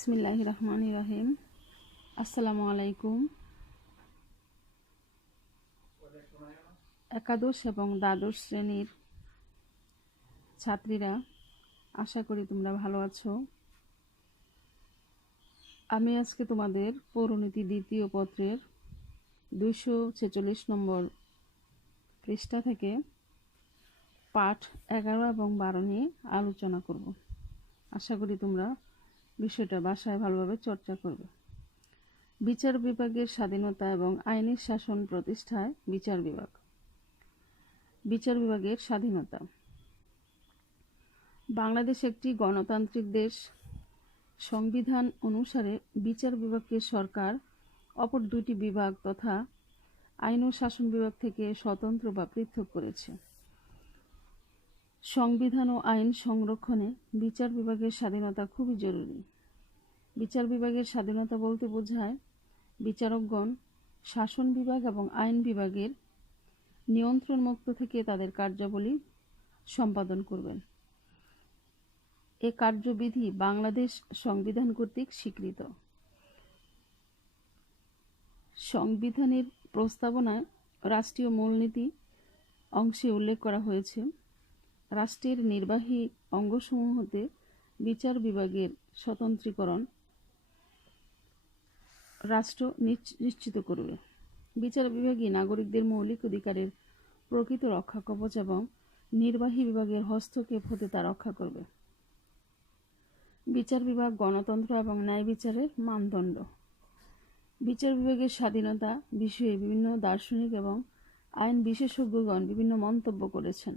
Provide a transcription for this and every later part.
বিসমিল্লাহির রহমানির রহিম। আসসালামু আলাইকুম। একাদশ এবং দ্বাদশ শ্রেণীর ছাত্রীরা, আশা করি তোমরা ভালো আছো। আমি আজকে তোমাদের পৌরনীতি দ্বিতীয় পত্রের 246 নম্বর পৃষ্ঠা থেকে পাঠ 11 এবং 12 নিয়ে আলোচনা করব। আশা করি তোমরা বিষয়টা বাসায় ভালোভাবে চর্চা করবে। বিচার বিভাগের স্বাধীনতা এবং আইনি শাসন প্রতিষ্ঠায় বিচার বিভাগ। বিচার বিভাগের স্বাধীনতা। বাংলাদেশ একটি গণতান্ত্রিক দেশ। সংবিধান অনুসারে বিচার বিভাগকে সরকার অপর দুটি বিভাগ তথা আইন ও শাসন বিভাগ থেকে স্বতন্ত্র বা পৃথক করেছে। সংবিধান ও আইন সংরক্ষণে বিচার বিভাগের স্বাধীনতা খুবই জরুরি। বিচার বিভাগের স্বাধীনতা বলতে বোঝায় বিচারকগণ শাসন বিভাগ এবং আইন বিভাগের নিয়ন্ত্রণ মুক্ত থেকে তাদের কার্যাবলী সম্পাদন করবেন। এ কার্যবিধি বাংলাদেশ সংবিধান কর্তৃক স্বীকৃত। সংবিধানের প্রস্তাবনায় রাষ্ট্রীয় মূলনীতি অংশে উল্লেখ করা হয়েছে, রাষ্ট্রের নির্বাহী অঙ্গসমূহ হতে বিচার বিভাগের স্বতন্ত্রীকরণ রাষ্ট্র নিশ্চিত করবে। বিচার বিভাগই নাগরিকদের মৌলিক অধিকারের প্রকৃত রক্ষা কবচ এবং নির্বাহী বিভাগের হস্তক্ষেপ হতে তা রক্ষা করবে। বিচার বিভাগ গণতন্ত্র এবং ন্যায় বিচারের মানদণ্ড। বিচার বিভাগের স্বাধীনতা বিষয়ে বিভিন্ন দার্শনিক এবং আইন বিশেষজ্ঞগণ বিভিন্ন মন্তব্য করেছেন।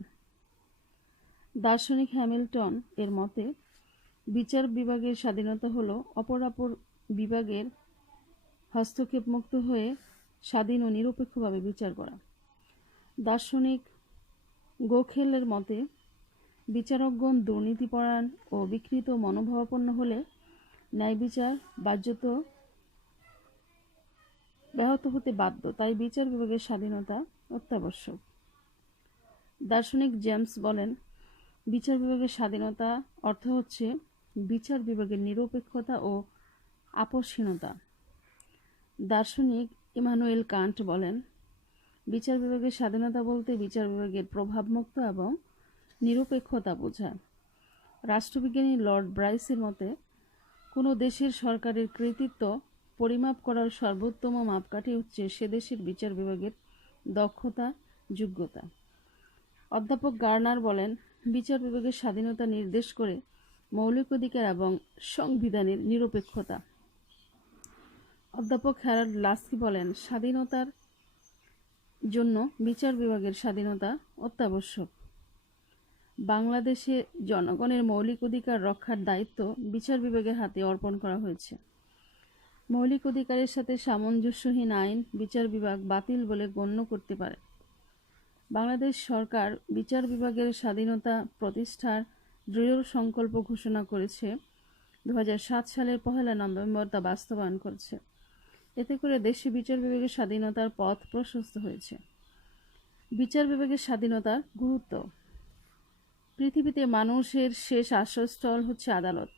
দার্শনিক হ্যামিল্টন এর মতে বিচার বিভাগের স্বাধীনতা হল অপরাপর বিভাগের হস্তক্ষেপ মুক্ত হয়ে স্বাধীন ও নিরপেক্ষভাবে বিচার করা। দার্শনিক গোখেলের মতে বিচারকগণ দুর্নীতিপরায়ণ ও বিকৃত মনোভাবাপন্ন হলে ন্যায় বিচার বাহ্যত ব্যাহত হতে বাধ্য, তাই বিচার বিভাগের স্বাধীনতা অত্যাবশ্যক। দার্শনিক জেমস বলেন, বিচার বিভাগের স্বাধীনতা অর্থ হচ্ছে বিচার বিভাগের নিরপেক্ষতা ও আপোষহীনতা। দার্শনিক ইমানুয়েল কান্ট বলেন, বিচার বিভাগের স্বাধীনতা বলতে বিচার বিভাগের প্রভাবমুক্ত এবং নিরপেক্ষতা বোঝায়। রাষ্ট্রবিজ্ঞানী লর্ড ব্রাইসের মতে কোনো দেশের সরকারের কৃতিত্ব পরিমাপ করার সর্বোত্তম মাপকাঠি হচ্ছে সে দেশের বিচার বিভাগের দক্ষতা, যোগ্যতা। অধ্যাপক গার্নার বলেন, বিচার বিভাগের স্বাধীনতা নির্দেশ করে মৌলিক অধিকার এবং সংবিধানের নিরপেক্ষতা। অধ্যাপক হ্যারাল্ড লাস্কি বলেন, স্বাধীনতার জন্য বিচার বিভাগের স্বাধীনতা অত্যাবশ্যক। বাংলাদেশে জনগণের মৌলিক অধিকার রক্ষার দায়িত্ব বিচার বিভাগের হাতে অর্পণ করা হয়েছে। মৌলিক অধিকারের সাথে সামঞ্জস্যহীন আইন বিচার বিভাগ বাতিল বলে গণ্য করতে পারে। বাংলাদেশ সরকার বিচার বিভাগের স্বাধীনতা প্রতিষ্ঠার দৃঢ় সংকল্প ঘোষণা করেছে। 2007 সালের 1 নভেম্বর তা বাস্তবায়ন করেছে। এতে করে দেশে বিচার বিভাগের স্বাধীনতার পথ প্রশস্ত হয়েছে। বিচার বিভাগের স্বাধীনতার গুরুত্ব। পৃথিবীতে মানুষের শেষ আশ্রয়স্থল হচ্ছে আদালত।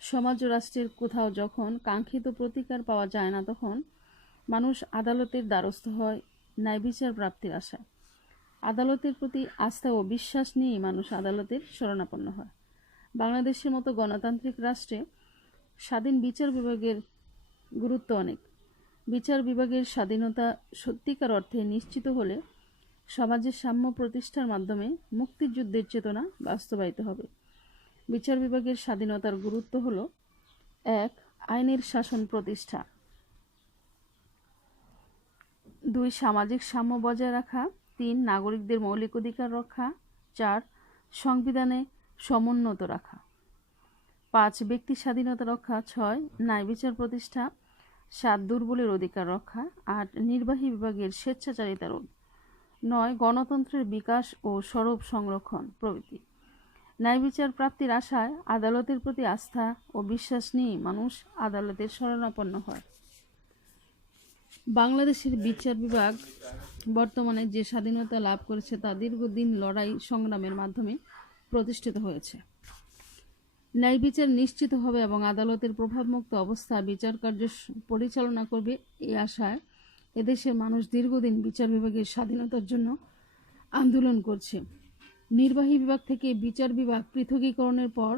সমাজ ও রাষ্ট্রের কোথাও যখন কাঙ্ক্ষিত প্রতিকার পাওয়া যায় না, তখন মানুষ আদালতের দ্বারস্থ হয় ন্যায় বিচার প্রাপ্তির আশায়। আদালতের প্রতি আস্থা ও বিশ্বাস নিয়েই মানুষ আদালতের শরণাপন্ন হয়। বাংলাদেশের মতো গণতান্ত্রিক রাষ্ট্রে স্বাধীন বিচার বিভাগের গুরুত্ব অনেক। বিচার বিভাগের স্বাধীনতা সত্যিকার অর্থে নিশ্চিত হলে সমাজের সাম্য প্রতিষ্ঠার মাধ্যমে মুক্তিযুদ্ধের চেতনা বাস্তবায়িত হবে। বিচার বিভাগের স্বাধীনতার গুরুত্ব হল: 1. আইনের শাসন প্রতিষ্ঠা। 2. সামাজিক সাম্য বজায় রাখা। 3. নাগরিকদের মৌলিক অধিকার রক্ষা। 4. সংবিধানে সমুন্নত রাখা। 5. ব্যক্তি স্বাধীনতা রক্ষা। 6. ন্যায় বিচার প্রতিষ্ঠা। 7. দুর্বলের অধিকার রক্ষা। 8. নির্বাহী বিভাগের স্বেচ্ছাচারিতা রোধ। 9. গণতন্ত্রের বিকাশ ও স্বরূপ সংরক্ষণ প্রভৃতি। ন্যায় বিচার প্রাপ্তির আশায় আদালতের প্রতি আস্থা ও বিশ্বাস নিয়ে মানুষ আদালতের শরণাপন্ন হয়। বাংলাদেশের বিচার বিভাগ বর্তমানে যে স্বাধীনতা লাভ করেছে তা দীর্ঘদিন লড়াই সংগ্রামের মাধ্যমে প্রতিষ্ঠিত হয়েছে। ন্যায় বিচার নিশ্চিত হবে এবং আদালতের প্রভাবমুক্ত অবস্থা বিচার কার্য পরিচালনা করবে এই আশায় এদেশের মানুষ দীর্ঘদিন বিচার বিভাগের স্বাধীনতার জন্য আন্দোলন করছে। নির্বাহী বিভাগ থেকে বিচার বিভাগ পৃথকীকরণের পর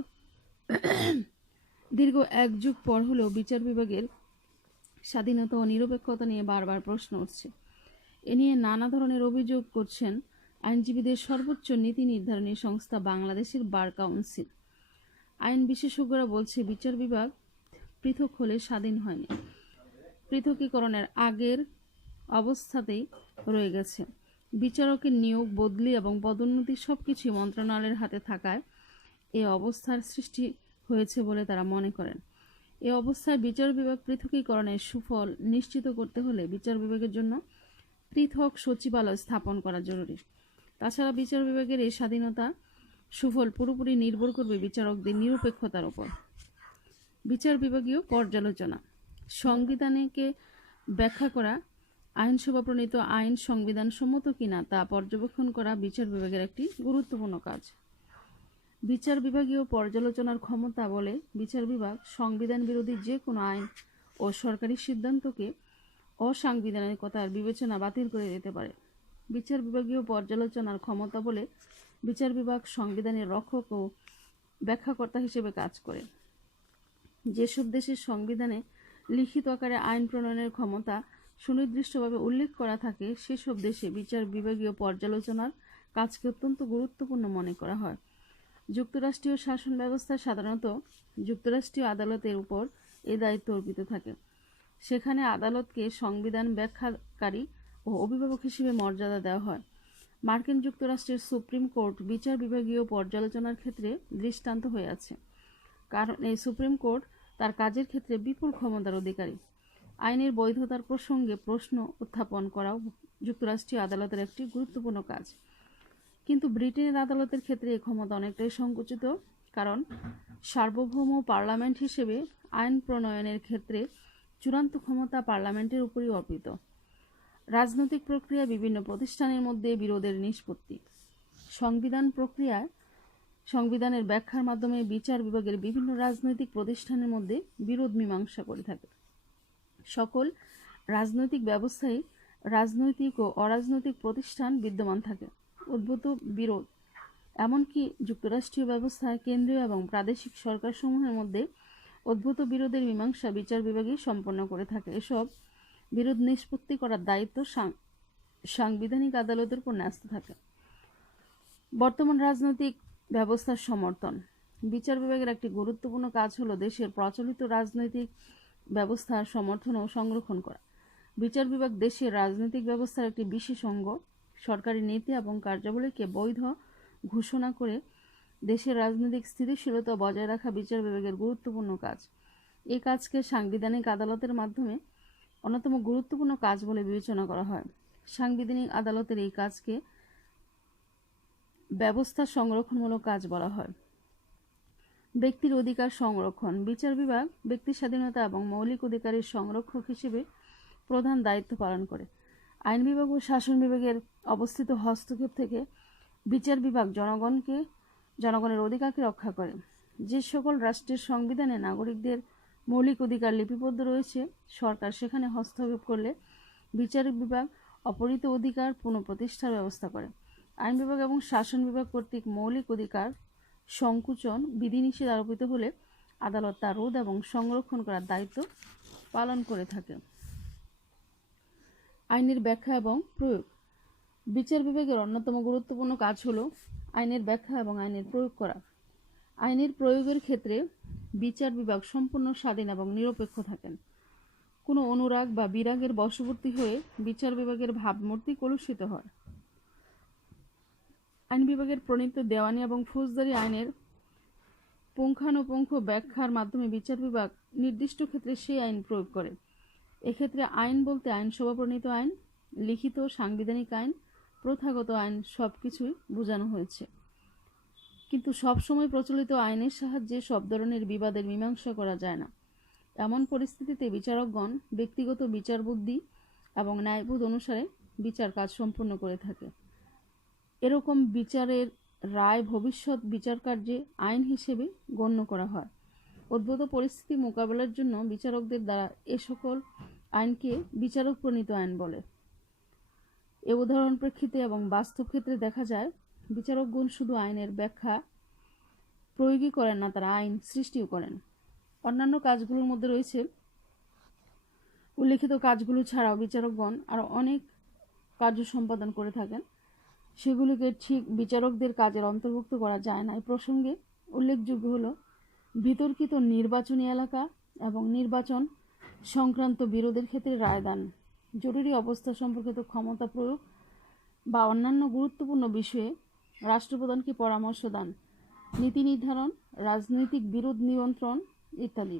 দীর্ঘ এক যুগ পর হলেও বিচার বিভাগের স্বাধীনতা ও নিরপেক্ষতা নিয়ে বারবার প্রশ্ন উঠছে। এ নিয়ে নানা ধরনের অভিযোগ করছেন আইনজীবীদের সর্বোচ্চ নীতি নির্ধারণী সংস্থা বাংলাদেশের বার কাউন্সিল। আইন বিশেষজ্ঞরা বলছে বিচার বিভাগ পৃথক হলে স্বাধীন হয়নি, পৃথকীকরণের আগের অবস্থাতেই রয়ে গেছে। বিচারকের নিয়োগ, বদলি এবং পদোন্নতি সবকিছুই মন্ত্রণালয়ের হাতে থাকায় এ অবস্থার সৃষ্টি হয়েছে বলে তারা মনে করেন। এ অবস্থায় বিচার বিভাগ পৃথকীকরণের সুফল নিশ্চিত করতে হলে বিচার বিভাগের জন্য পৃথক সচিবালয় স্থাপন করা জরুরি। তাছাড়া বিচার বিভাগের এই স্বাধীনতা সুফল পুরোপুরি নির্ভর করবে বিচারকদের নিরপেক্ষতার উপর। বিচার বিভাগীয় পর্যালোচনা। সংবিধানকে ব্যাখ্যা করা, আইনসভা প্রণীত আইন সংবিধানসম্মত কিনা তা পর্যবেক্ষণ করা বিচার বিভাগের একটি গুরুত্বপূর্ণ কাজ। বিচার বিভাগীয় পর্যালোচনার ক্ষমতা বলে বিচার বিভাগ সংবিধান বিরোধী যে কোনো আইন ও সরকারি সিদ্ধান্তকে অসাংবিধানিকতার বিবেচনা বাতিল করে দিতে পারে। বিচার বিভাগীয় পর্যালোচনার ক্ষমতা বলে বিচার বিভাগ সংবিধানের রক্ষক ও ব্যাখ্যাকর্তা হিসেবে কাজ করে। যেসব দেশের সংবিধানে লিখিত আকারে আইন প্রণয়নের ক্ষমতা সুনির্দিষ্টভাবে উল্লেখ করা থাকে সেসব দেশে বিচার বিভাগীয় পর্যালোচনার কাজকে অত্যন্ত গুরুত্বপূর্ণ মনে করা হয়। যুক্তরাষ্ট্রীয় শাসন ব্যবস্থায় সাধারণত যুক্তরাষ্ট্রীয় আদালতের উপর এ দায়িত্ব অর্পিত থাকে। সেখানে আদালতকে সংবিধান ব্যাখ্যাকারী ও অভিভাবক হিসেবে মর্যাদা দেওয়া হয়। মার্কিন যুক্তরাষ্ট্রের সুপ্রিম কোর্ট বিচার বিভাগীয় পর্যালোচনার ক্ষেত্রে দৃষ্টান্ত হয়ে আছে, কারণ এই সুপ্রিম কোর্ট তার কাজের ক্ষেত্রে বিপুল ক্ষমতার অধিকারী। আইনের বৈধতার প্রসঙ্গে প্রশ্ন উত্থাপন করাও যুক্তরাষ্ট্রীয় আদালতের একটি গুরুত্বপূর্ণ কাজ। কিন্তু ব্রিটেনের আদালতের ক্ষেত্রে এই ক্ষমতা অনেকটাই সংকুচিত, কারণ সার্বভৌম পার্লামেন্ট হিসেবে আইন প্রণয়নের ক্ষেত্রে চূড়ান্ত ক্ষমতা পার্লামেন্টের উপরই অর্পিত। রাজনৈতিক প্রক্রিয়া বিভিন্ন প্রতিষ্ঠানের মধ্যে বিরোধের নিষ্পত্তি। সংবিধান প্রক্রিয়ায় সংবিধানের ব্যাখ্যার মাধ্যমে বিচার বিভাগের বিভিন্ন রাজনৈতিক প্রতিষ্ঠানের মধ্যে বিরোধ মীমাংসা করে থাকে। সকল রাজনৈতিক ব্যবস্থায় রাজনৈতিক ও অরাজনৈতিক প্রতিষ্ঠান বিদ্যমান থাকে। উদ্ভূত বিরোধ, এমনকি যুক্তরাষ্ট্রীয় ব্যবস্থায় কেন্দ্রীয় এবং প্রাদেশিক সরকারসমূহের মধ্যে উদ্ভূত বিরোধের মীমাংসা বিচার বিভাগই সম্পন্ন করে থাকে। এসব বিরোধ নিষ্পত্তি করার দায়িত্ব সাংবিধানিক আদালতের উপর ন্যস্ত থাকে। বর্তমান রাজনৈতিক ব্যবস্থার সমর্থন। বিচার বিভাগের একটি গুরুত্বপূর্ণ কাজ হলো দেশের প্রচলিত রাজনৈতিক ব্যবস্থার সমর্থন ও সংরক্ষণ করা। বিচার বিভাগ দেশের রাজনৈতিক ব্যবস্থার একটি বিশেষ অঙ্গ। সরকারি নীতি এবং কার্যাবলীকে বৈধ ঘোষণা করে দেশের রাজনৈতিক স্থিতিশীলতা বজায় রাখা বিচার বিভাগের গুরুত্বপূর্ণ কাজ। এই কাজকে সাংবিধানিক আদালতের মাধ্যমে অন্যতম গুরুত্বপূর্ণ কাজ বলে বিবেচনা করা হয়। সাংবিধানিক আদালতের এই কাজকে ব্যবস্থা সংরক্ষণমূলক কাজ বলা হয়। ব্যক্তির অধিকার সংরক্ষণ। বিচার বিভাগ ব্যক্তি স্বাধীনতা এবং মৌলিক অধিকারের সংরক্ষক হিসেবে প্রধান দায়িত্ব পালন করে। আইন বিভাগ ও শাসন বিভাগের অবস্থিত হস্তক্ষেপ থেকে বিচার বিভাগ জনগণের অধিকারকে রক্ষা করে। যে সকল রাষ্ট্রের সংবিধানে নাগরিকদের মৌলিক অধিকার লিপিবদ্ধ রয়েছে, সরকার সেখানে হস্তক্ষেপ করলে বিচার বিভাগ অপহৃত অধিকার পুনঃপ্রতিষ্ঠার ব্যবস্থা করে। আইন বিভাগ এবং শাসন বিভাগ কর্তৃক মৌলিক অধিকার সংকুচন বিধিনিষেধ আরোপিত হলে আদালত তা রোধ এবং সংরক্ষণ করার দায়িত্ব পালন করে থাকে। আইনের ব্যাখ্যা এবং প্রয়োগ। বিচার বিভাগের অন্যতম গুরুত্বপূর্ণ কাজ হলো আইনের ব্যাখ্যা এবং আইনের প্রয়োগ করা। আইনের প্রয়োগের ক্ষেত্রে বিচার বিভাগ সম্পূর্ণ স্বাধীন এবং নিরপেক্ষ থাকেন। কোনো অনুরাগ বা বিরাগের বশবর্তী হয়ে বিচার বিভাগের ভাবমূর্তি কলুষিত হয়। আইন বিভাগের প্রণীত দেওয়ানি এবং ফৌজদারি আইনের পুঙ্খানুপুঙ্খ ব্যাখ্যার মাধ্যমে বিচার বিভাগ নির্দিষ্ট ক্ষেত্রে সেই আইন প্রয়োগ করে। এক্ষেত্রে আইন বলতে আইনসভা প্রণীত আইন, লিখিত সাংবিধানিক আইন, প্রথাগত আইন সবকিছুই বোঝানো হয়েছে। কিন্তু সবসময় প্রচলিত আইনের সাহায্যে সব ধরনের বিবাদের মীমাংসা করা যায় না। এমন পরিস্থিতিতে বিচারকগণ ব্যক্তিগত বিচার বুদ্ধি এবং ন্যায়বোধ অনুসারে বিচার কাজ সম্পন্ন করে থাকে। এরকম বিচারের রায় ভবিষ্যৎ বিচারকার্যে আইন হিসেবে গণ্য করা হয়। উদ্ভূত পরিস্থিতি মোকাবেলার জন্য বিচারকদের দ্বারা এ সকল আইনকে বিচারক প্রণীত আইন বলে। এ উদাহরণ প্রেক্ষিতে এবং বাস্তব ক্ষেত্রে দেখা যায়, বিচারকগণ শুধু আইনের ব্যাখ্যা প্রয়োগই করেন না, তারা আইন সৃষ্টিও করেন। অন্যান্য কাজগুলোর মধ্যে রয়েছে, উল্লেখিত কাজগুলো ছাড়াও বিচারকগণ আরও অনেক কার্য সম্পাদন করে থাকেন, সেগুলিকে ঠিক বিচারকদের কাজের অন্তর্ভুক্ত করা যায় না। এই প্রসঙ্গে উল্লেখযোগ্য হল বিতর্কিত নির্বাচনী এলাকা এবং নির্বাচন সংক্রান্ত বিরোধের ক্ষেত্রে রায়দান, জরুরি অবস্থা সম্পর্কিত ক্ষমতা প্রয়োগ বা অন্যান্য গুরুত্বপূর্ণ বিষয়ে রাষ্ট্রপ্রধানকে পরামর্শ দান, নীতি নির্ধারণ, রাজনৈতিক বিরোধ নিয়ন্ত্রণ ইত্যাদি।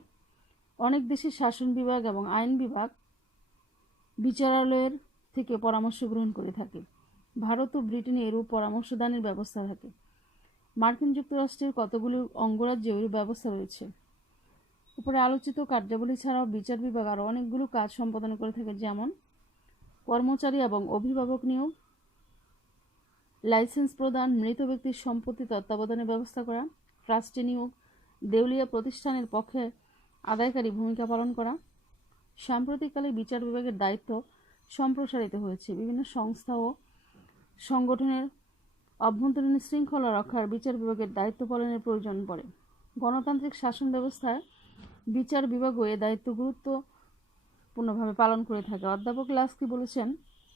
অনেক দেশের শাসন বিভাগ এবং আইন বিভাগ বিচারালয়ের থেকে পরামর্শ গ্রহণ করে থাকে। ভারত ও ব্রিটেনে এরূপ পরামর্শদানের ব্যবস্থা থাকে। মার্কিন যুক্তরাষ্ট্রের কতগুলি অঙ্গরাজ্যে এরূপ ব্যবস্থা রয়েছে। উপরে আলোচিত কার্যাবলী ছাড়াও বিচার বিভাগ আরও অনেকগুলো কাজ সম্পাদন করে থাকে, যেমন কর্মচারী এবং অভিভাবক নিয়োগ, লাইসেন্স প্রদান, মৃত ব্যক্তির সম্পত্তি তত্ত্বাবধানের ব্যবস্থা করা, ট্রাস্টি নিয়োগ, দেউলিয়া প্রতিষ্ঠানের পক্ষে আদায়কারী ভূমিকা পালন করা। সাম্প্রতিককালে বিচার বিভাগের দায়িত্ব সম্প্রসারিত হয়েছে। বিভিন্ন সংস্থা ও সংগঠনের অভ্যন্তরীণ শৃঙ্খলা রক্ষার বিচার বিভাগের দায়িত্ব পালনের প্রয়োজন পড়ে। গণতান্ত্রিক শাসন ব্যবস্থায় বিচার বিভাগও এ দায়িত্ব গুরুত্বপূর্ণভাবে পালন করে থাকে। অধ্যাপক লাস্কি বলেছেন,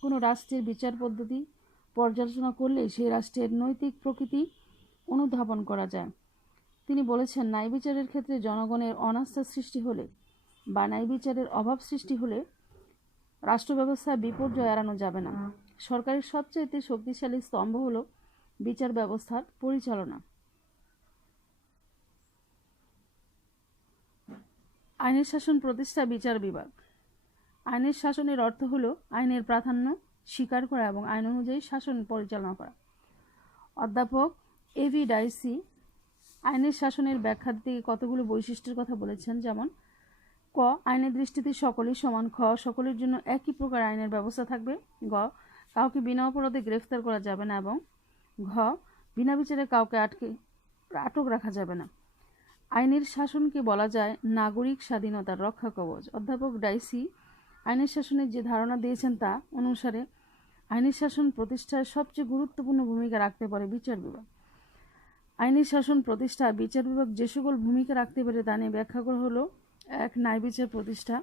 কোনো রাষ্ট্রের বিচার পদ্ধতি পর্যালোচনা করলে সেই রাষ্ট্রের নৈতিক প্রকৃতি অনুধাবন করা যায়। তিনি বলেছেন, ন্যায় বিচারের ক্ষেত্রে জনগণের অনাস্থা সৃষ্টি হলে বা ন্যায় বিচারের অভাব সৃষ্টি হলে রাষ্ট্র ব্যবস্থায় বিপর্যয় এড়ানো যাবে না। সরকারের সবচেয়ে শক্তিশালী স্তম্ভ হল বিচার ব্যবস্থার পরিচালনা। আইনের শাসন প্রতিষ্ঠা বিচার বিভাগ। আইনের শাসনের অর্থ হল আইনের প্রাধান্য স্বীকার করা এবং আইন অনুযায়ী শাসন পরিচালনা করা। অধ্যাপক এভি ডাইসি আইনের শাসনের ব্যাখ্যা দিতে কতগুলো বৈশিষ্ট্যের কথা বলেছেন, যেমন ক, আইনের দৃষ্টিতে সকলেই সমান। খ, সকলের জন্য একই প্রকার আইনের ব্যবস্থা থাকবে। গ, কাউকে বিনা অপরাধে গ্রেফতার করা যাবে না এবং ঘ, বিনা বিচারে কাউকে আটক রাখা যাবে না। আইনের শাসনকে বলা যায় নাগরিক স্বাধীনতার রক্ষা কবচ। অধ্যাপক ডাইসি আইনের শাসনের যে ধারণা দিয়েছেন তা অনুসারে আইনের শাসন প্রতিষ্ঠায় সবচেয়ে গুরুত্বপূর্ণ ভূমিকা রাখতে পারে বিচার বিভাগ। আইনের শাসন প্রতিষ্ঠায় বিচার বিভাগ যে সকল ভূমিকা রাখতে পারে তা নিয়ে ব্যাখ্যা করা হলো: ১. ন্যায় বিচার প্রতিষ্ঠা।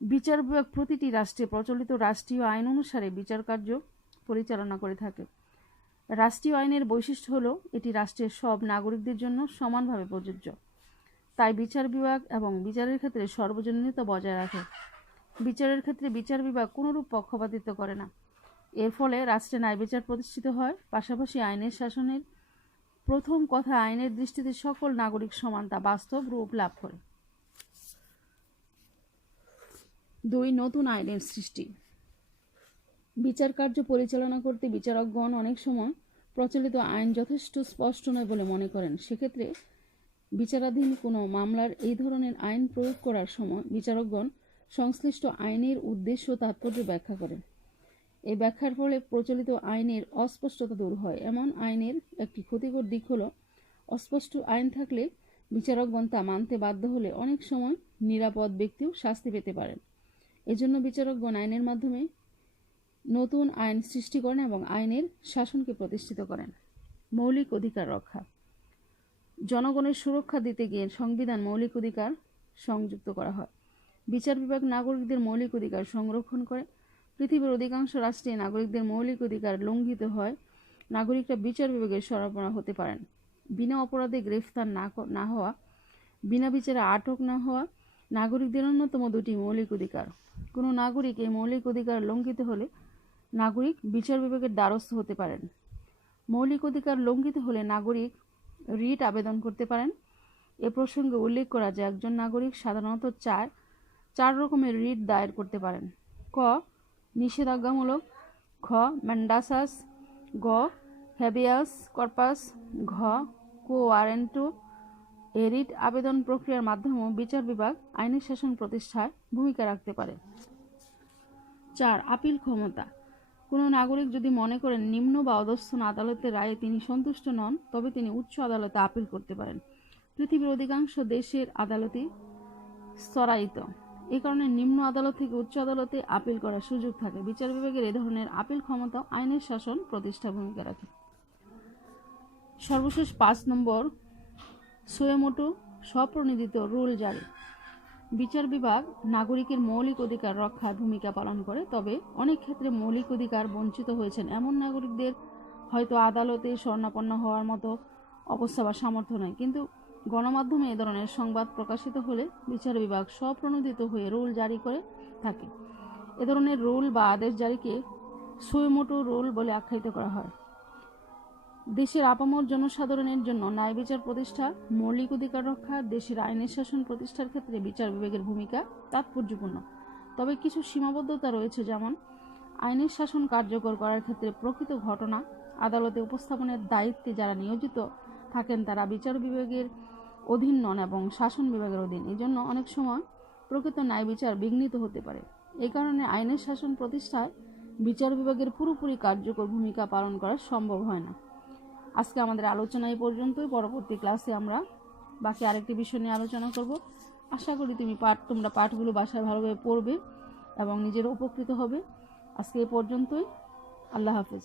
বিচার বিভাগ প্রতিটি রাষ্ট্রে প্রচলিত রাষ্ট্রীয় আইন অনুসারে বিচার কার্য পরিচালনা করে থাকে। রাষ্ট্রীয় আইনের বৈশিষ্ট্য হলো এটি রাষ্ট্রের সব নাগরিকদের জন্য সমানভাবে প্রযোজ্য। তাই বিচার বিভাগ এবং বিচারের ক্ষেত্রে সর্বজনীনতা বজায় রাখে। বিচারের ক্ষেত্রে বিচার বিভাগ কোনোরূপ পক্ষপাতিত্ব করে না। এর ফলে রাষ্ট্রে ন্যায় বিচার প্রতিষ্ঠিত হয়। পাশাপাশি আইনের শাসনের প্রথম কথা, আইনের দৃষ্টিতে সকল নাগরিক সমান, তা বাস্তব রূপ লাভ করে। ২. নতুন আইনের সৃষ্টি। বিচার কার্য পরিচালনা করতে বিচারকগণ অনেক সময় প্রচলিত আইন যথেষ্ট স্পষ্ট নয় বলে মনে করেন। সেক্ষেত্রে বিচারাধীন কোনো মামলার এই ধরনের আইন প্রয়োগ করার সময় বিচারকগণ সংশ্লিষ্ট আইনের উদ্দেশ্য ও তাৎপর্য ব্যাখ্যা করেন। এই ব্যাখ্যার ফলে প্রচলিত আইনের অস্পষ্টতা দূর হয়। এমন আইনের একটি ক্ষতিকর দিক হলো, অস্পষ্ট আইন থাকলে বিচারকগণ তা মানতে বাধ্য হলে অনেক সময় নিরাপদ ব্যক্তিও শাস্তি পেতে পারেন। এজন্য বিচারকগণ আইনের মাধ্যমে নতুন আইন সৃষ্টি করেন এবং আইনের শাসনকে প্রতিষ্ঠিত করেন। মৌলিক অধিকার রক্ষা। জনগণের সুরক্ষা দিতে গিয়ে সংবিধান মৌলিক অধিকার সংযুক্ত করা হয়। বিচার বিভাগ নাগরিকদের মৌলিক অধিকার সংরক্ষণ করে। পৃথিবীর অধিকাংশ রাষ্ট্রে নাগরিকদের মৌলিক অধিকার লঙ্ঘিত হয়। নাগরিকরা বিচার বিভাগের শরণাপন্ন হতে পারেন। বিনা অপরাধে গ্রেফতার না হওয়া, বিনা বিচারে আটক না হওয়া নাগরিকদের অন্যতম দুটি মৌলিক অধিকার। কোনো নাগরিক এই মৌলিক অধিকার লঙ্ঘিত হলে নাগরিক বিচার বিভাগের দ্বারস্থ হতে পারেন। মৌলিক অধিকার লঙ্ঘিত হলে নাগরিক রিট আবেদন করতে পারেন। এ প্রসঙ্গে উল্লেখ করা যায়, একজন নাগরিক সাধারণত চার রকমের রিট দায়ের করতে পারেন: ক, নিষেধাজ্ঞামূলক; খ, ম্যান্ডাসাস; গ, হ্যাবিয়াস কর্পাস; ঘ, কো ওয়ারেন্টো। এই রিট আবেদন প্রক্রিয়ার মাধ্যমেও বিচার বিভাগ আইনের শাসন প্রতিষ্ঠায় ভূমিকা রাখতে পারে। ৪. আপিল ক্ষমতা। কোনো নাগরিক যদি মনে করেন নিম্ন বা অধস্তন আদালতের রায়ে তিনি সন্তুষ্ট নন, তবে তিনি উচ্চ আদালতে আপিল করতে পারেন। পৃথিবীর অধিকাংশ দেশের আদালতই স্তরায়িত। এই কারণে নিম্ন আদালত থেকে উচ্চ আদালতে আপিল করার সুযোগ থাকে। বিচার বিভাগের এ ধরনের আপিল ক্ষমতা আইনের শাসন প্রতিষ্ঠা ভূমিকা রাখে। সর্বশেষ 5 নম্বর, সুয়েমোটো স্বপ্রণোদিত রুল জারি। বিচার বিভাগ নাগরিকের মৌলিক অধিকার রক্ষায় ভূমিকা পালন করে, তবে অনেক ক্ষেত্রে মৌলিক অধিকার বঞ্চিত হয়েছেন এমন নাগরিকদের হয়তো আদালতে শরণাপন্ন হওয়ার মতো অবস্থা বা সামর্থ্য নেই, কিন্তু গণমাধ্যমে এ ধরনের সংবাদ প্রকাশিত হলে বিচার বিভাগ স্বপ্রণোদিত হয়ে রুল জারি করে থাকে। এ ধরনের রুল বা আদেশ জারিকে সুয়েমোটো রুল বলে আখ্যায়িত করা হয়। দেশের আপামর জনসাধারণের জন্য ন্যায় বিচার প্রতিষ্ঠা, মৌলিক অধিকার রক্ষা, দেশের আইনের শাসন প্রতিষ্ঠার ক্ষেত্রে বিচার বিভাগের ভূমিকা তাৎপর্যপূর্ণ। তবে কিছু সীমাবদ্ধতা রয়েছে, যেমন আইনের শাসন কার্যকর করার ক্ষেত্রে প্রকৃত ঘটনা আদালতে উপস্থাপনের দায়িত্বে যারা নিয়োজিত থাকেন তারা বিচার বিভাগের অধীন নন এবং শাসন বিভাগের অধীন। এই জন্য অনেক সময় প্রকৃত ন্যায় বিচার বিঘ্নিত হতে পারে। এই কারণে আইনের শাসন প্রতিষ্ঠায় বিচার বিভাগের পুরোপুরি কার্যকর ভূমিকা পালন করা সম্ভব হয় না। আজকে আমাদের আলোচনা এই পর্যন্তই। পরবর্তী ক্লাসে আমরা বাকি আরেকটি বিষয় নিয়ে আলোচনা করব। আশা করি তোমরা পাঠগুলো বাসায় ভালোভাবে পড়বে এবং নিজের উপকৃত হবে। আজকে এই পর্যন্তই। আল্লাহ হাফেজ।